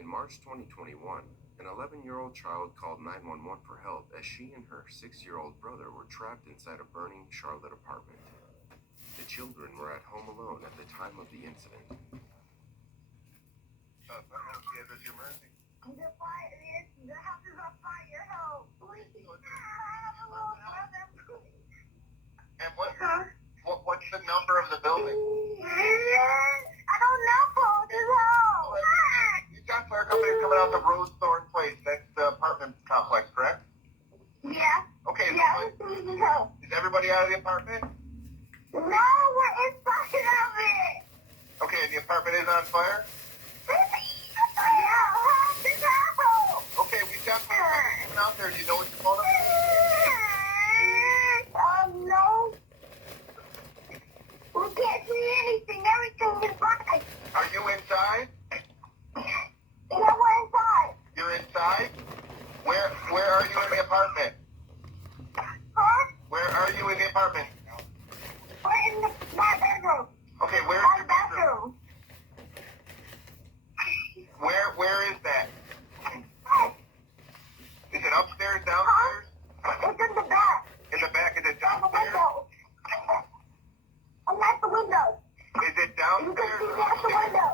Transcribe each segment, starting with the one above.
In March 2021, an 11-year-old child called 911 for help as she and her 6-year-old brother were trapped inside a burning Charlotte apartment. The children were at home alone at the time of the incident. The house is on fire, help! And what's the number of the building? I don't know, help! You've got fire companies coming out to Rosequartzwoods. That's the apartment complex, correct? Yeah. Okay. Yeah, is everybody out of the apartment? No, we're inside of it! Okay, and the apartment is on fire? Okay, we've got fire companies coming out there. Do you know what your phone number is? No. We can't see anything. Everything is fine. Are you inside? Yeah, we're inside. You're inside? Where are you in the apartment? Huh? Where are you in the apartment? We're in my bedroom. Okay, where's My your bedroom? Where is that? Is it upstairs, downstairs? It's in the back. In the back, is it Out the downstairs? window. I'm at the window. Is it You can downstairs see or me at the upstairs? window.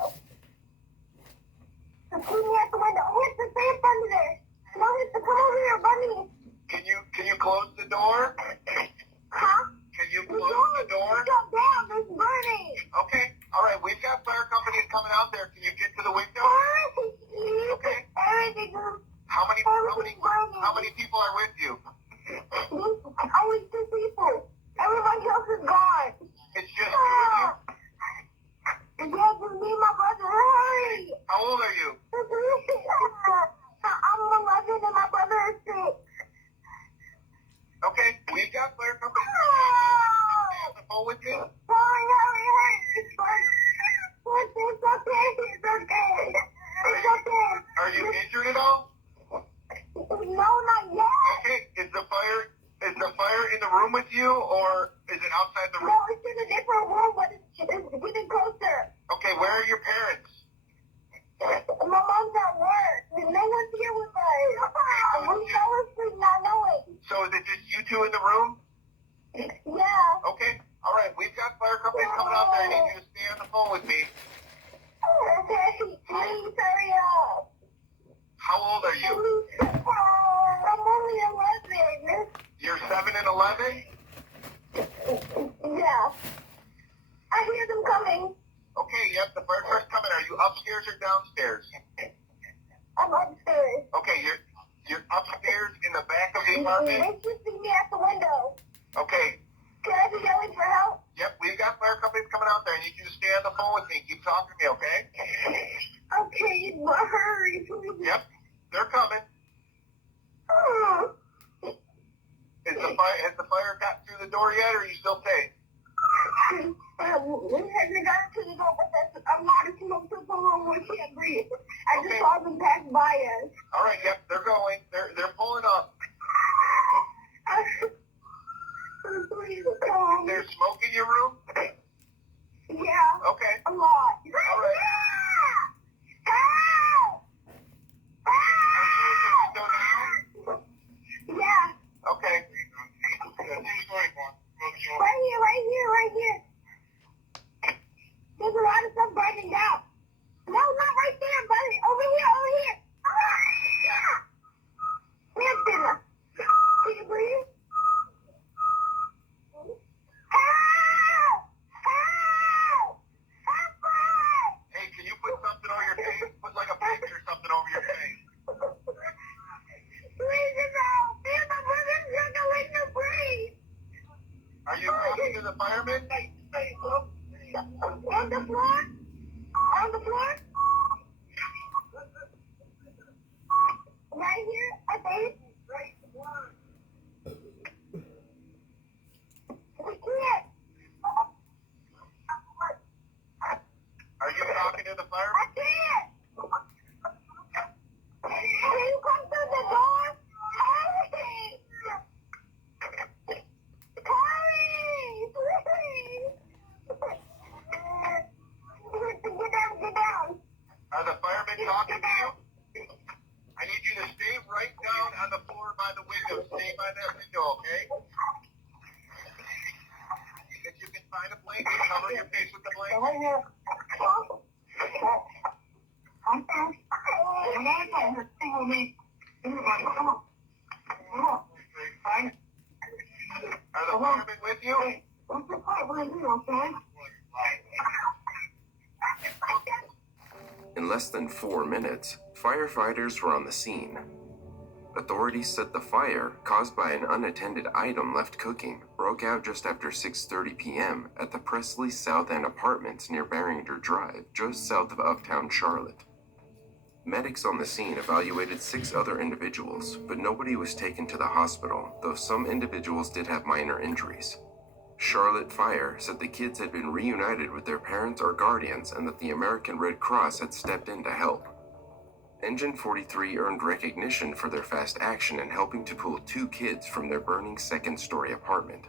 You can see me at the window. Hit the safe under there. No, come over here, bunny. Can you close the door? Huh? Can you close the door? Come down. It's burning. Okay, all right. We've got fire companies coming out there. Can you get to the window? Okay. Everything is How many people are with you? only 2 people. Everybody else is gone. It's just two of you. Yeah, just me and my brother. Hurry! How old are you? I'm 11 and my brother is 6. Okay, we've got fire companies coming out there. Stay on the phone with me. Hurry! It's fine. It's okay. It's okay. It's okay. Are you injured at all? No, not yet. Okay, is the fire in the room with you, or is it outside the No, room? it's in a different room, but it's getting closer. Okay, where are your parents? My mom's at work. No one's here with us. We fell asleep not knowing. So is it just you two in the room? Yeah. Okay, all right. We've got fire companies coming out there. I need you to stay on the phone with me. Okay, please hurry up. How old are you? I'm only 11. You're 7 and 11? Yeah. I hear them coming. Okay, yep, the fire truck's coming. Are you upstairs or downstairs? I'm upstairs. Okay, you're upstairs in the back of the apartment? They just see me at the window. Okay, Can I be yelling for help? yep, we've got fire companies coming out there. I need you to stay on the phone with me. Keep talking to me, okay? Okay, but hurry, please. Yep, they're coming. Has the fire got through the door yet, or are you still safe? We haven't gotten to the door, but there's a lot of smoke to the room. We can't breathe. I just Okay. saw them pass by us. All right, yep, they're going. They're pulling up. Please come. There's smoke in your room? Yeah, Okay. a lot. All right. Help! Are you in the window now? Yeah, Okay. right here. There's a lot of stuff burning down. No, not right there, buddy. Over here. Listen. Can you breathe? Help! Hey, can you put something over your face? Put like a blanket or something over your face. Please help! Me and my brother's struggling to breathe. Are you talking to the firemen? On the floor? On the floor? Right here, I think. We can't. Are you talking to the firemen? I can't. Can you come through the door? Hurry! Hurry! Please! Get down. Are the firemen started talking to you, I need you to stay right down on the floor by the window. Stay by that window, okay? If you can find a blanket, cover your face with the blanket. Are the firemen with you? In less than 4 minutes, firefighters were on the scene. Authorities said the fire, caused by an unattended item left cooking, broke out just after 6:30 p.m. at the Presley South End Apartments near Barringer Drive, just south of Uptown Charlotte. Medics on the scene evaluated 6 other individuals, but nobody was taken to the hospital, though some individuals did have minor injuries. Charlotte Fire said the kids had been reunited with their parents or guardians and that the American Red Cross had stepped in to help. Engine 43 earned recognition for their fast action in helping to pull 2 kids from their burning second-story apartment.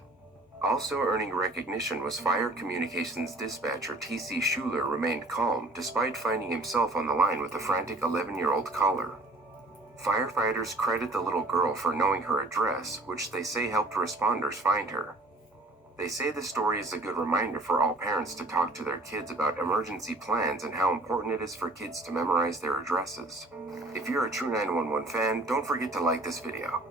Also earning recognition was Fire Communications dispatcher T.C. Schuler remained calm despite finding himself on the line with a frantic 11-year-old caller. Firefighters credit the little girl for knowing her address, which they say helped responders find her. They say the story is a good reminder for all parents to talk to their kids about emergency plans and how important it is for kids to memorize their addresses. If you're a true 911 fan, don't forget to like this video.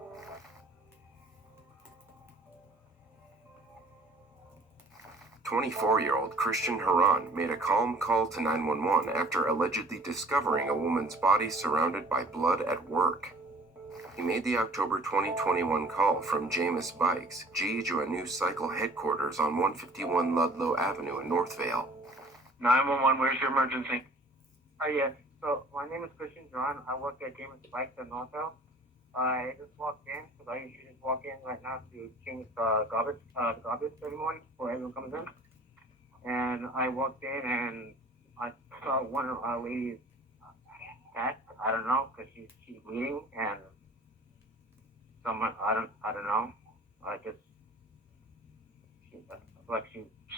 24-year-old Christian Haran made a calm call to 911 after allegedly discovering a woman's body surrounded by blood at work. He made the October 2021 call from Jameis Bikes, G.E.J. New Cycle headquarters on 151 Ludlow Avenue in Northvale. 911, where's your emergency? Yes. So, my name is Christian John. I work at Jameis Bikes in Northvale. I just walked in, because I usually just walk in right now to change the garbage every morning before everyone comes in. And I walked in and I saw one of our lady's cat. I don't know, because she's bleeding, and someone, I don't know. I just,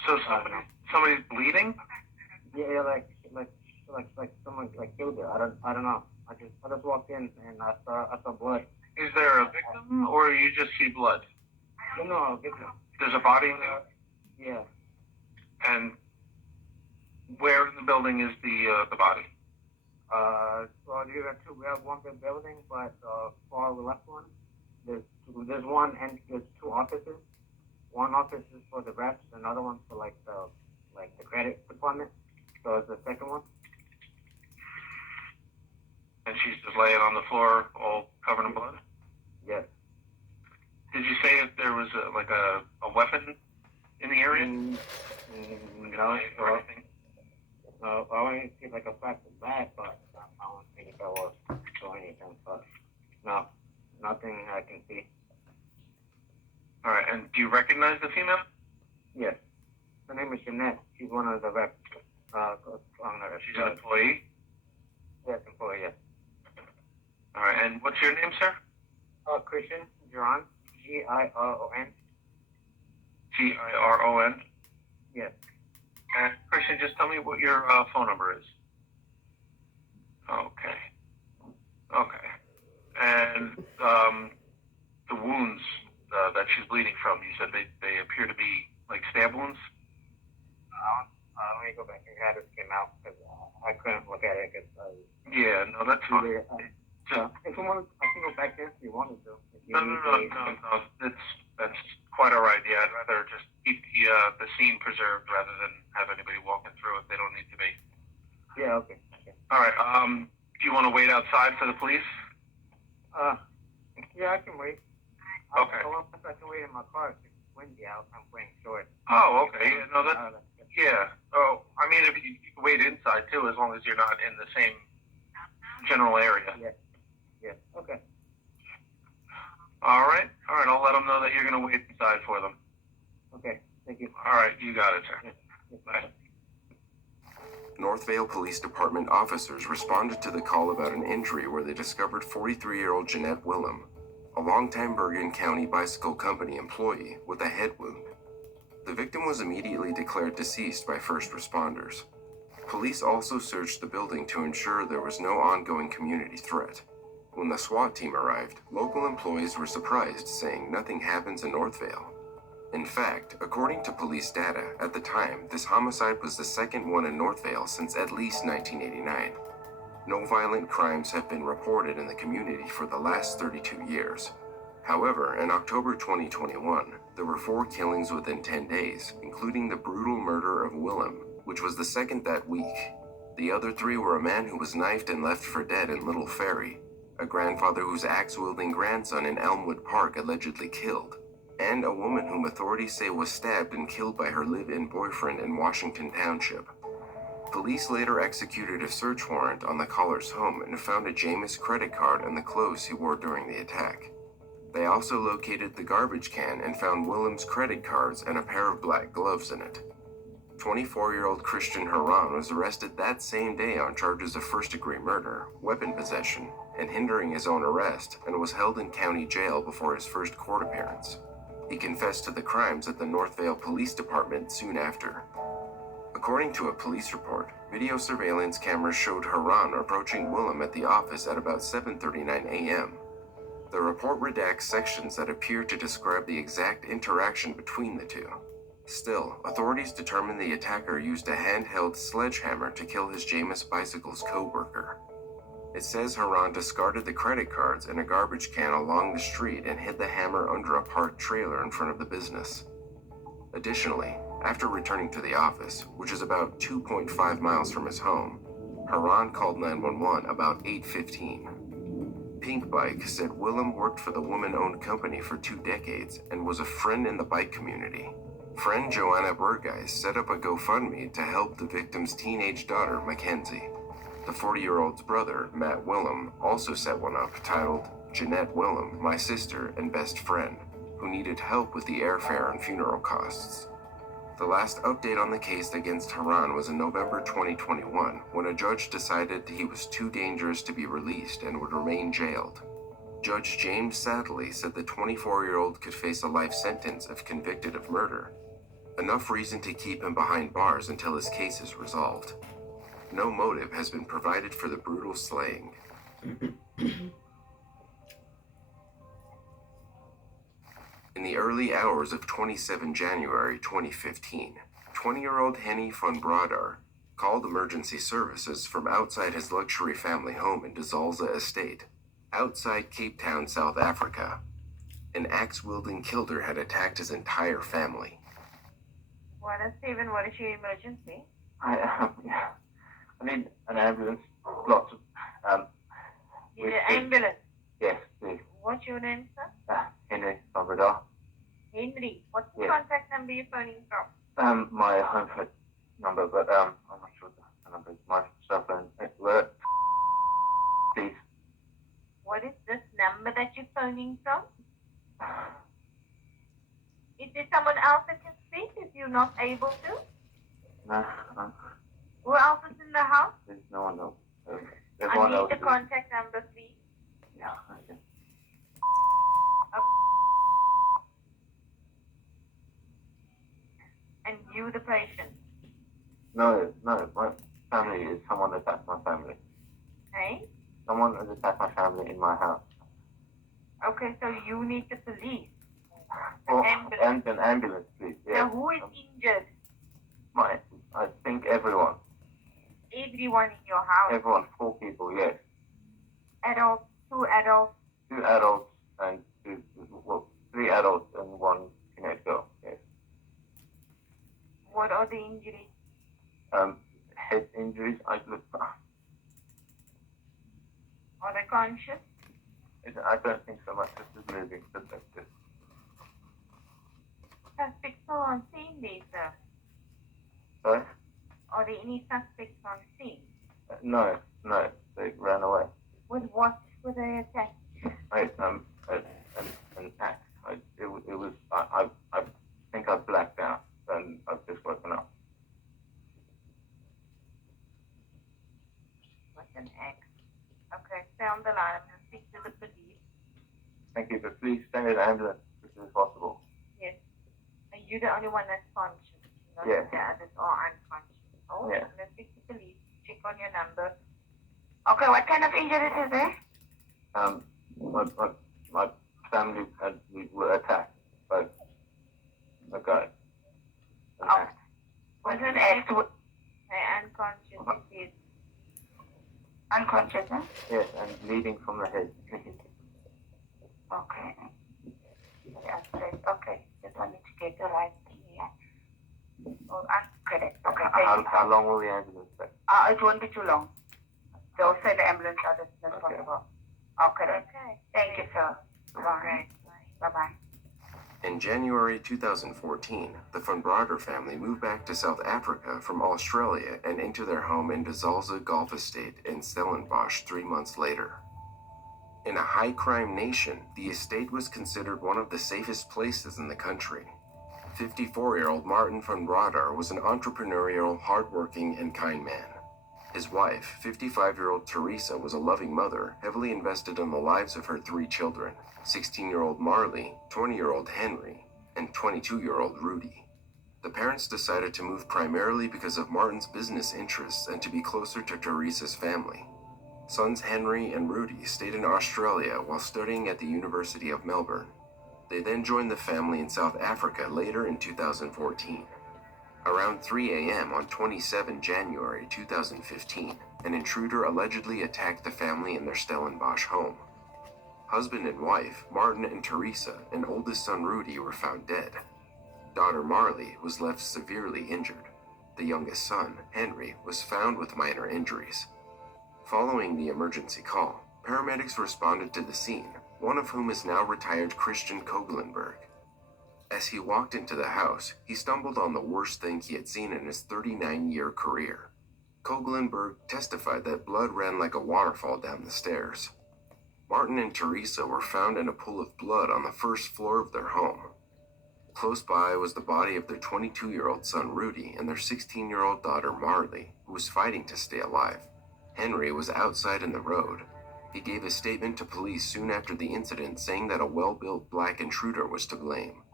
So somebody's bleeding? Yeah, like someone killed her. I don't know. I just walked in and I saw blood. Is there a victim, or you just see blood? No, victim. There's a body there? Yeah. And where in the building is the body? Well, we have one big building, but far the left one, there's one, and there's 2 offices. One office is for the reps, another one for the credit department. So it's the second one. And she's just laying on the floor, all covered in blood? Yes. Did you say if there was a weapon in the area? No. Or anything? No, I only see a plastic bag, but I don't think that was or anything. But no, nothing I can see. All right, and do you recognize the female? Yes. Her name is Jeanette. She's one of the reps. She's an employee? Yes, employee, yes. All right, and what's your name, sir? Christian Giron, Giron. Giron? Yes. And Christian, just tell me what your phone number is. Okay. Okay. And the wounds that she's bleeding from, you said they appear to be like stab wounds? Let me go back and have it came out because I couldn't look at it because yeah, no, that's fine. if you want, I can go back there if you wanted to. No. That's quite all right. Yeah, I'd rather just keep the scene preserved rather than have anybody walking through if they don't need to be. Yeah, okay. All right. Do you want to wait outside for the police? Yeah, I can wait. Okay. I can wait in my car. It's windy out. I'm wearing shorts. Oh, okay. Yeah, no, that's yeah. Oh, I mean, if you can wait inside too, as long as you're not in the same general area. Yeah. Okay. All right. I'll let them know that you're going to wait inside for them. Okay. Thank you. All right. You got it, sir. Bye. Northvale Police Department officers responded to the call about an injury where they discovered 43-year-old Jeanette Willem, a longtime Bergen County Bicycle Company employee, with a head wound. The victim was immediately declared deceased by first responders. Police also searched the building to ensure there was no ongoing community threat. When the SWAT team arrived, local employees were surprised, saying nothing happens in Northvale. In fact, according to police data, at the time, this homicide was the second one in Northvale since at least 1989. No violent crimes have been reported in the community for the last 32 years. However, in October 2021, there were 4 killings within 10 days, including the brutal murder of Willem, which was the second that week. The other 3 were a man who was knifed and left for dead in Little Ferry, a grandfather whose axe-wielding grandson in Elmwood Park allegedly killed, and a woman whom authorities say was stabbed and killed by her live-in boyfriend in Washington Township. Police later executed a search warrant on the caller's home and found a Jameis credit card and the clothes he wore during the attack. They also located the garbage can and found Willem's credit cards and a pair of black gloves in it. 24-year-old Christian Haran was arrested that same day on charges of first-degree murder, weapon possession, and hindering his own arrest, and was held in county jail before his first court appearance. He confessed to the crimes at the Northvale Police Department soon after. According to a police report, video surveillance cameras showed Haran approaching Willem at the office at about 7:39 a.m. The report redacts sections that appear to describe the exact interaction between the two. Still, authorities determined the attacker used a handheld sledgehammer to kill his Jameis Bicycles co-worker. It says Haran discarded the credit cards in a garbage can along the street and hid the hammer under a parked trailer in front of the business. Additionally, after returning to the office, which is about 2.5 miles from his home, Haran called 911 about 8:15. Pink Bike said Willem worked for the woman-owned company for 2 decades and was a friend in the bike community. Friend Joanna Burgeis set up a GoFundMe to help the victim's teenage daughter, Mackenzie. The 40-year-old's brother, Matt Willem, also set one up titled Jeanette Willem, My Sister and Best Friend, who needed help with the airfare and funeral costs. The last update on the case against Haran was in November 2021, when a judge decided he was too dangerous to be released and would remain jailed. Judge James Sadley said the 24-year-old could face a life sentence if convicted of murder, enough reason to keep him behind bars until his case is resolved. No motive has been provided for the brutal slaying. In the early hours of 27 January 2015, 20-year-old Henny van Bradar called emergency services from outside his luxury family home in De Zalza Estate, outside Cape Town, South Africa. An axe-wielding killer had attacked his entire family. What is Stephen? What is your emergency? I need an ambulance. Lots of You need an ambulance. Yes, please. What's your name, sir? Henry van Bradar. Henry. What's the Yes. contact number you're phoning from? My home phone number, but I'm not sure the number is my cell phone. Please. What is this number that you're phoning from? Is there someone else that can speak if you're not able to? No, Who else is in the house? there's no one else. I Everyone need else the is- contact number, please. Yeah, okay. And you, the patient. No, my family is someone attacked my family. Hey? Someone has attacked my family in my house. Okay, so you need the police. Oh, ambulance. and an ambulance, please. Yeah. Now, who is injured? I think everyone. Everyone in your house. Everyone, 4 people, yes. Adults, 2 adults. 2 adults and 3 adults and 1 teenage girl, yes. What are the injuries? Head injuries, Are they conscious? I don't think so much. This is moving, but that's good. Suspects still on scene, there, sir. Sorry? Are there any suspects on scene? No, they ran away. With what were they attacked? An axe. I think I blacked out and I've just woken up. With an axe. Okay, stay on the line. I'm going to speak to the police. Thank you, but please send an ambulance as soon as possible. Yes. Are you the only one that's conscious? Not Yes. the others are unconscious. Oh, Yeah. I'm going to speak to the police. number. Okay, what kind of injuries is there? My family we were attacked by a guy. Okay. Was it unconscious? Is unconscious, huh? Yes, and bleeding from the head. Okay. Yes, right. Okay. Just wanted to get the right thing here. Oh, correct. Okay, thank you. How long will the ambulance take? It won't be too long. They'll send the ambulance out as soon as possible. Okay. Okay. Thank you, sir. Bye. Bye-bye. In January 2014, the Van Brader family moved back to South Africa from Australia and into their home in de Zalze Golf Estate in Stellenbosch 3 months later. In a high-crime nation, the estate was considered one of the safest places in the country. 54-year-old Martin van Brader was an entrepreneurial, hardworking, and kind man. His wife, 55-year-old Teresa, was a loving mother, heavily invested in the lives of her 3 children, 16-year-old Marley, 20-year-old Henry, and 22-year-old Rudy. The parents decided to move primarily because of Martin's business interests and to be closer to Teresa's family. Sons Henry and Rudy stayed in Australia while studying at the University of Melbourne. They then joined the family in South Africa later in 2014. Around 3 a.m. on 27 January 2015, an intruder allegedly attacked the family in their Stellenbosch home. Husband and wife, Martin and Teresa, and oldest son Rudy were found dead. Daughter Marley was left severely injured. The youngest son, Henry, was found with minor injuries. Following the emergency call, paramedics responded to the scene, one of whom is now retired Christian Koglenberg. As he walked into the house, he stumbled on the worst thing he had seen in his 39-year career. Koglenberg testified that blood ran like a waterfall down the stairs. Martin and Teresa were found in a pool of blood on the first floor of their home. Close by was the body of their 22-year-old son Rudy and their 16-year-old daughter Marley, who was fighting to stay alive. Henry was outside in the road. He gave a statement to police soon after the incident saying that a well-built black intruder was to blame.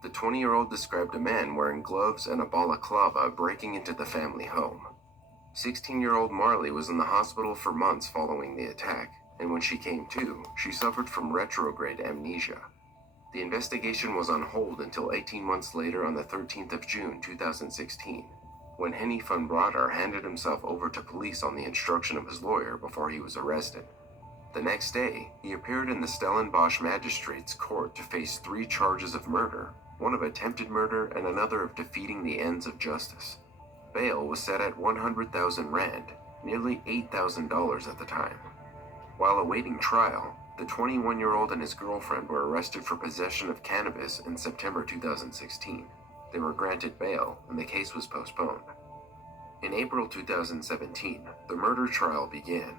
The 20-year-old described a man wearing gloves and a balaclava breaking into the family home. 16-year-old Marley was in the hospital for months following the attack, and when she came to, she suffered from retrograde amnesia. The investigation was on hold until 18 months later on the 13th of June 2016, when Henny van Brader handed himself over to police on the instruction of his lawyer before he was arrested. The next day, he appeared in the Stellenbosch Magistrates Court to face 3 charges of murder, one of attempted murder and another of defeating the ends of justice. Bail was set at 100,000 rand, nearly $8,000 at the time. While awaiting trial, the 21-year-old and his girlfriend were arrested for possession of cannabis in September 2016. They were granted bail, and the case was postponed. In April 2017, the murder trial began.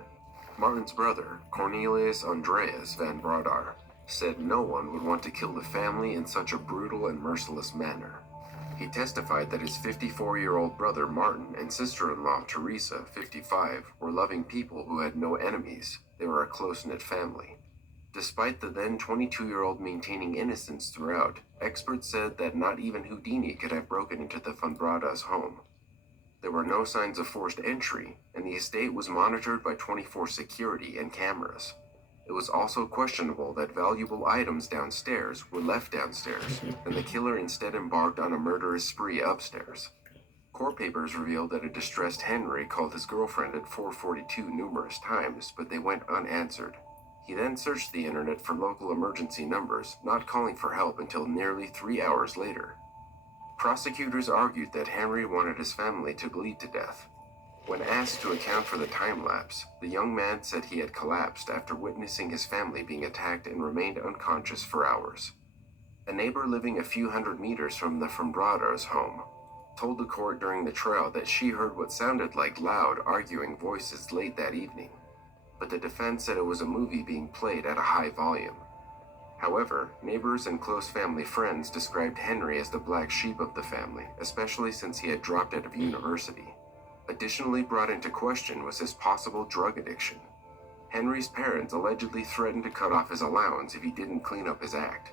Martin's brother, Cornelius Andreas van Brader, said no one would want to kill the family in such a brutal and merciless manner. He testified that his 54-year-old brother Martin and sister-in-law Teresa, 55, were loving people who had no enemies. They were a close-knit family. Despite the then 22-year-old maintaining innocence throughout, experts said that not even Houdini could have broken into the Van Braders' home. There were no signs of forced entry, and the estate was monitored by 24 security and cameras. It was also questionable that valuable items downstairs were left downstairs, and the killer instead embarked on a murderous spree upstairs. Court papers revealed that a distressed Henry called his girlfriend at 4:42 numerous times, but they went unanswered. He then searched the internet for local emergency numbers, not calling for help until nearly 3 hours later. Prosecutors argued that Henry wanted his family to bleed to death. When asked to account for the time lapse, the young man said he had collapsed after witnessing his family being attacked and remained unconscious for hours. A neighbor living a few hundred meters from the Van Braders' home told the court during the trial that she heard what sounded like loud, arguing voices late that evening, but the defense said it was a movie being played at a high volume. However, neighbors and close family friends described Henry as the black sheep of the family, especially since he had dropped out of university. Additionally brought into question was his possible drug addiction. Henry's parents allegedly threatened to cut off his allowance if he didn't clean up his act.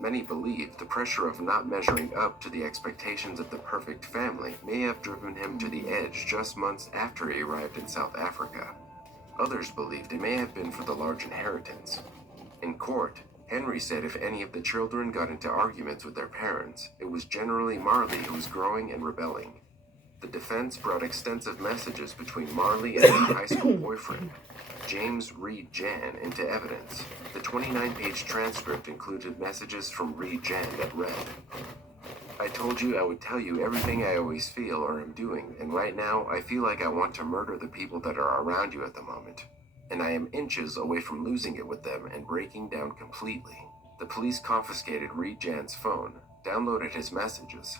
Many believe the pressure of not measuring up to the expectations of the perfect family may have driven him to the edge just months after he arrived in South Africa. Others believed it may have been for the large inheritance. In court, Henry said if any of the children got into arguments with their parents, it was generally Marley who was growing and rebelling. The defense brought extensive messages between Marley and her high school boyfriend, James Reed Jan, into evidence. The 29-page transcript included messages from Reed Jan that read, "I told you I would tell you everything I always feel or am doing, and right now I feel like I want to murder the people that are around you at the moment. And I am inches away from losing it with them and breaking down completely." The police confiscated Reed Jan's phone, downloaded his messages,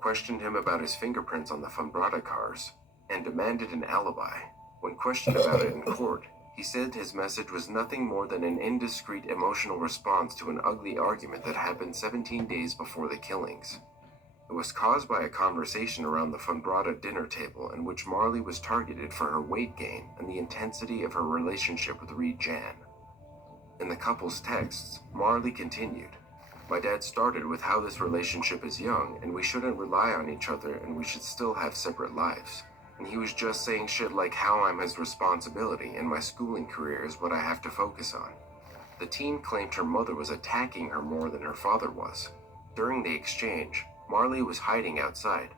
questioned him about his fingerprints on the Funbrata cars, and demanded an alibi. When questioned about it in court, he said his message was nothing more than an indiscreet emotional response to an ugly argument that happened 17 days before the killings. It was caused by a conversation around the Funbrata dinner table in which Marley was targeted for her weight gain and the intensity of her relationship with Reed Jan. In the couple's texts, Marley continued, "My dad started with how this relationship is young and we shouldn't rely on each other and we should still have separate lives. And he was just saying shit like how I'm his responsibility and my schooling career is what I have to focus on." The teen claimed her mother was attacking her more than her father was. During the exchange, Marley was hiding outside.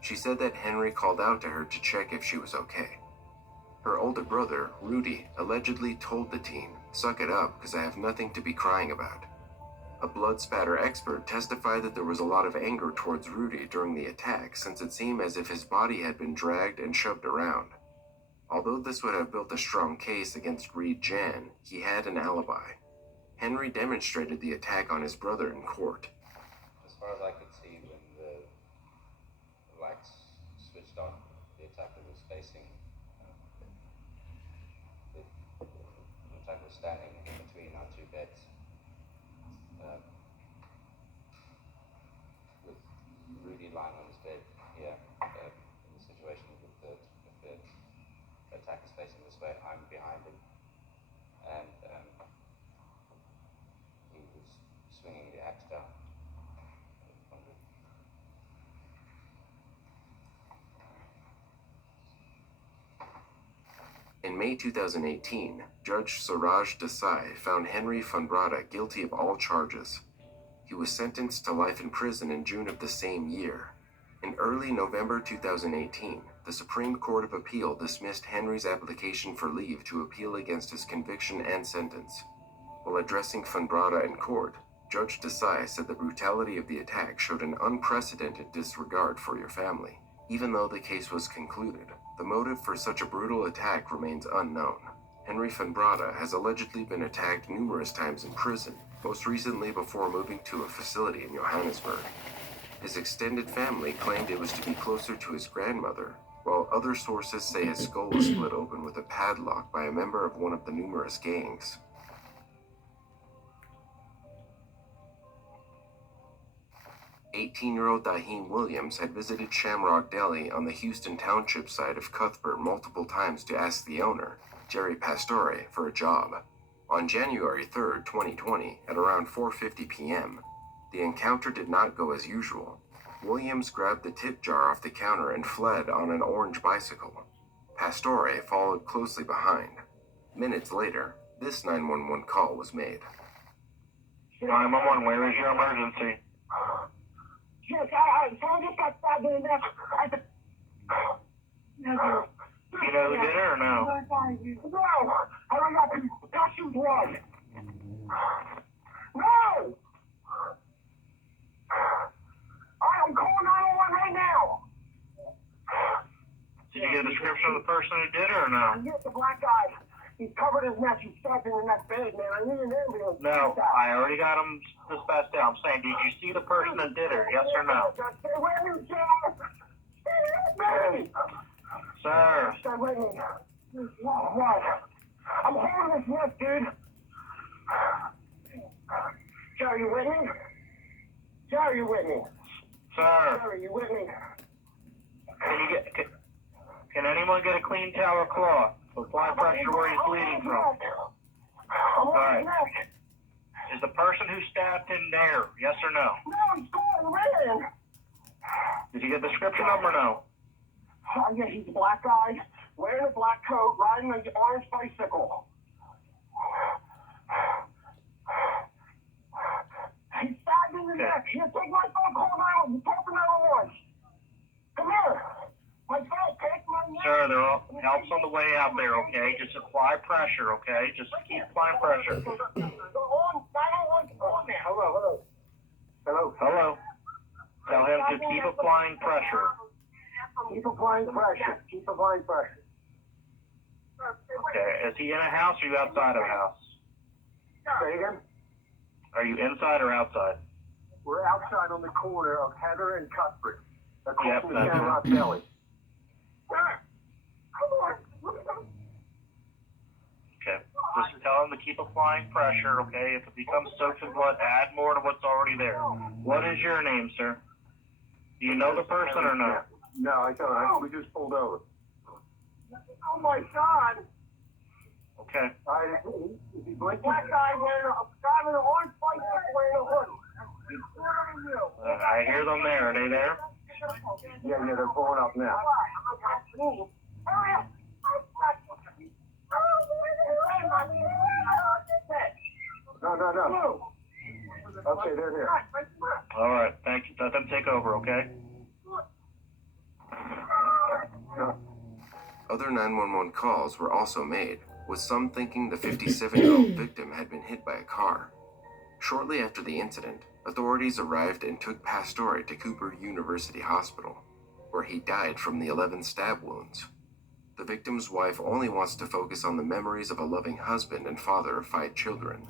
She said that Henry called out to her to check if she was okay. Her older brother, Rudy, allegedly told the teen, "Suck it up, because I have nothing to be crying about." A blood spatter expert testified that there was a lot of anger towards Rudy during the attack since it seemed as if his body had been dragged and shoved around. Although this would have built a strong case against Reed Jan, he had an alibi. Henry demonstrated the attack on his brother in court. As far as I could see, when the lights switched on, the attacker was facing, the attacker was standing in between our two beds, with Rudy lying on his bed here, in the situation with the attacker's facing this way, I'm behind him, and he was swinging the axe down. In May 2018, Judge Suraj Desai found Henry Funbrata guilty of all charges. He was sentenced to life in prison in June of the same year. In early November 2018, the Supreme Court of Appeal dismissed Henry's application for leave to appeal against his conviction and sentence. While addressing Funbrata in court, Judge Desai said the brutality of the attack showed an unprecedented disregard for your family. Even though the case was concluded, the motive for such a brutal attack remains unknown. Henry Funbrata has allegedly been attacked numerous times in prison, most recently before moving to a facility in Johannesburg. His extended family claimed it was to be closer to his grandmother, while other sources say his skull was split open with a padlock by a member of one of the numerous gangs. "18-year-old Daheem Williams had visited Shamrock Deli on the Houston Township side of Cuthbert multiple times to ask the owner, Jerry Pastore, for a job. On January 3, 2020, at around 4:50 p.m., the encounter did not go as usual. Williams grabbed the tip jar off the counter and fled on an orange bicycle. Pastore followed closely behind. Minutes later, this 911 call was made. 911, where is your emergency? Yes, I told you that I did that. You know who did it or no? No, I don't got concussion blood. No! I'm calling 911 right now. Did you get a description of the person who did it or no? Yes, the black guy. He's covered his neck. He's stuck in that bed, man. I need an ambulance. No, I already got him dispatched out. I'm saying, did you see the person that did it? Yes or no? Stay with me, Joe. Stay with me. Sir. Stay with me. What? I'm holding his neck, dude. Joe, are you with me? Joe, are you with me? Sir. Joe, are you with me? Can anyone get a clean towel or cloth? Apply pressure where he's bleeding from. I'm on his neck. Is the person who stabbed him there? Yes or no? No, he's going red. Did you get the description of him or no? Yeah, he's a black guy, wearing a black coat, riding an orange bicycle. He's stabbed in the neck. Here, take my phone, call 911. Talk to 911. Come here. My phone, take my neck. Sir, there are help's on the way out there, okay? Just apply pressure, okay? Just keep applying pressure. Hello. Hello. Tell him to keep applying pressure. Keep applying pressure. Keep applying pressure. Okay. Is he in a house or are you outside of a house? Say again? Are you inside or outside? We're outside on the corner of Heather and Cuthbert. Yep, Across from the that's Shamrock Deli. Okay. Just tell him to keep applying pressure, okay? If it becomes soaked in blood, add more to what's already there. What is your name, sir? Do you know the person or no? No, I don't. We just pulled over. Oh my God! Okay. Is he blinking? Black guy driving an orange bicycle wearing a hood. I hear them there. Are they there? Yeah, they're pulling up now. No. Okay, they're here. All right. Thank you. Let them take over, okay? Other 911 calls were also made, with some thinking the 57-year-old victim had been hit by a car. Shortly after the incident, authorities arrived and took Pastore to Cooper University Hospital, where he died from the 11 stab wounds. The victim's wife only wants to focus on the memories of a loving husband and father of 5 children.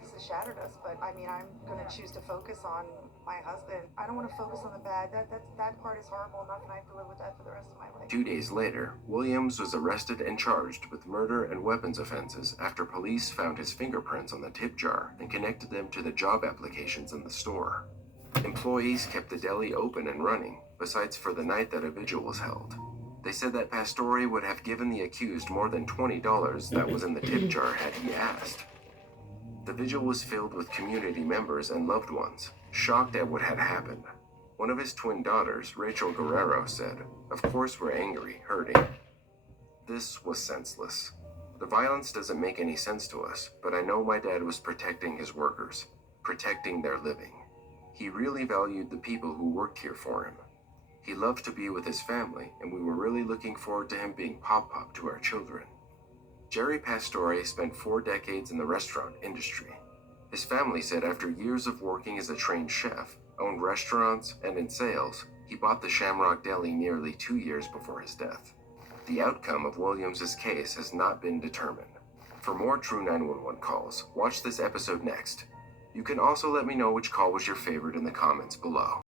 This has shattered us, but I mean, I'm going to choose to focus on my husband. I don't want to focus on the bad. That part is horrible enough, and I have to live with that for the rest of my life. 2 days later, Williams was arrested and charged with murder and weapons offenses after police found his fingerprints on the tip jar and connected them to the job applications in the store. Employees kept the deli open and running, besides for the night that a vigil was held. They said that Pastore would have given the accused more than $20 that was in the tip jar had he asked. The vigil was filled with community members and loved ones, shocked at what had happened. One of his twin daughters, Rachel Guerrero, said, "Of course we're angry, hurting. This was senseless. The violence doesn't make any sense to us, but I know my dad was protecting his workers, protecting their living. He really valued the people who worked here for him. He loved to be with his family, and we were really looking forward to him being pop-pop to our children." Jerry Pastore spent 4 decades in the restaurant industry. His family said after years of working as a trained chef, owned restaurants, and in sales, he bought the Shamrock Deli nearly 2 years before his death. The outcome of Williams's case has not been determined. For more true 911 calls, watch this episode next. You can also let me know which call was your favorite in the comments below.